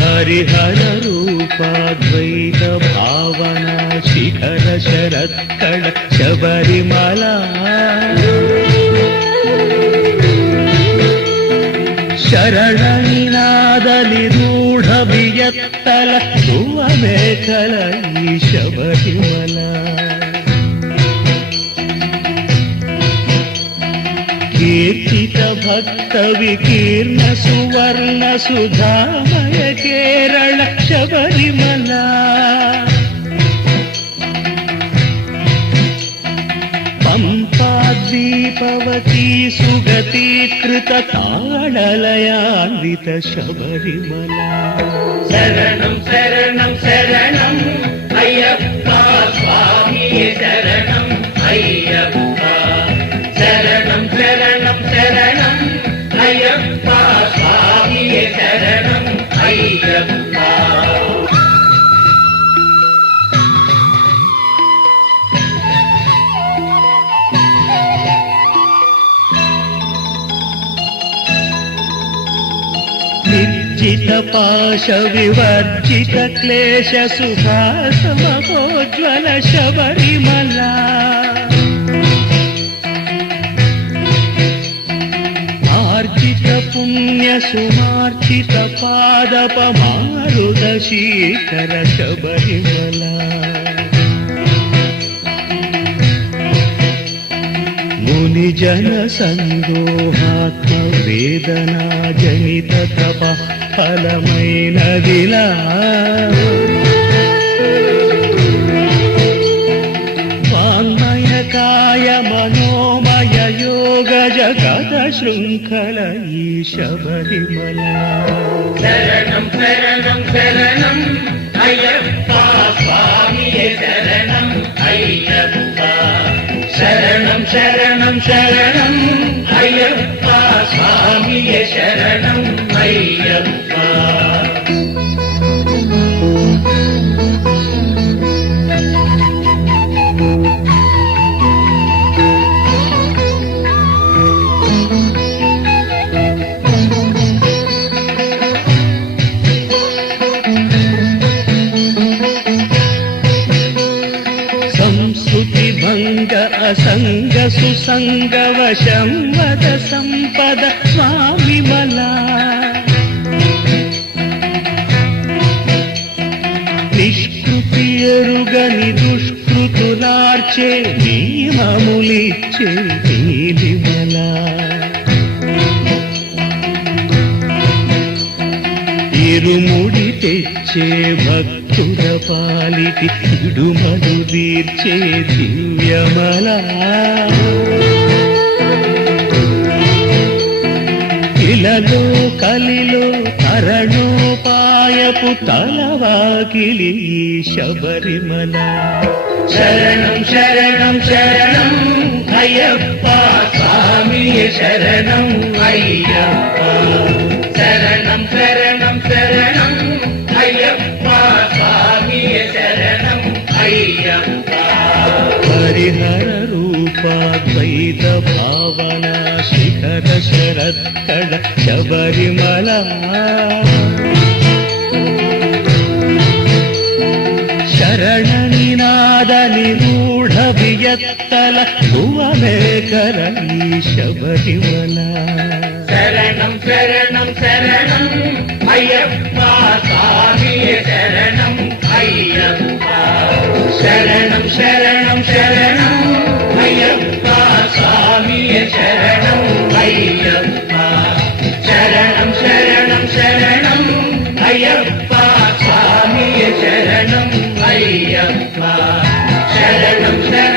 हरिहर रूपाद्वैत भावना शिखर शरत्कळ शबरिमला शरणनिनादली रूढ वियत्तल भुवनेकल ಈ ಶಬರಿಮಲ कीर्तित भक्त विकीर्ण सुवर्ण सुधामय केरल शबरिमला पंपा दीपवती सुगतीकृत ताळलयान्वित शबरिमला शरणं शरणं शरणं अय्यप्पा स्वामी शरणं अय्यप्पा शरणं शरणं शरणं अय्यप्पा स्वामी शरणं अय्यप्पा निर्जित पाश विवर्जित क्लेश सुभासमहोज्ज्वल शबरिमला आर्जित पुण्य सुमार्जित पादप मारुद शीकर शबरिमला मुनिजन संदोहात्म वेदना जनित तप फलमैन दिला वाङ्मय काय मनोमय योग जगत शृङ्खल ई शबरिमला शरणं शरणं शरणं अय्यप्पा स्वामी शरणं अय्यप्पा शरणं शरणं शरणं अय्यप्पा स्वामी शरणं अय्यप्पा संस्कृति भंग असंग सुसंग वशं वद संपद स्वामी मला निष्कृतियरुगनि दुष्कृतुलार्चे नियममुलिच्चे నీలిమలా ఇరుముడి తెచ్చే భక్తుల పాలిటి ఇడుమలు తీర్చే దివ్యమల ఇలలో కలిలో తరణోపాయపు తలవాకిలి శబరిమల शरणं शरणं शरणं अय्यप्पा स्वामी शरणं अय्यप्पा शरणं शरणं शरणं अय्यप्पा स्वामी शरणं अय्यप्पा हरिहर रूपाद्वैत भावना शिखर शरत्कळ शबरिमला शरणनिनाद निरूढ वियत्तल भुवनेकर ई शबरिमला शरणं शरणं शरणं अय्यप्पा स्वामी शरणं अय्यप्पा शरणं शरणं शरणं अय्यप्पा स्वामी शरणं अय्यप्पा शरणं शरणं शरणं अय्यप्पा स्वामी शरणं अय्यप्पा शरणं शरणं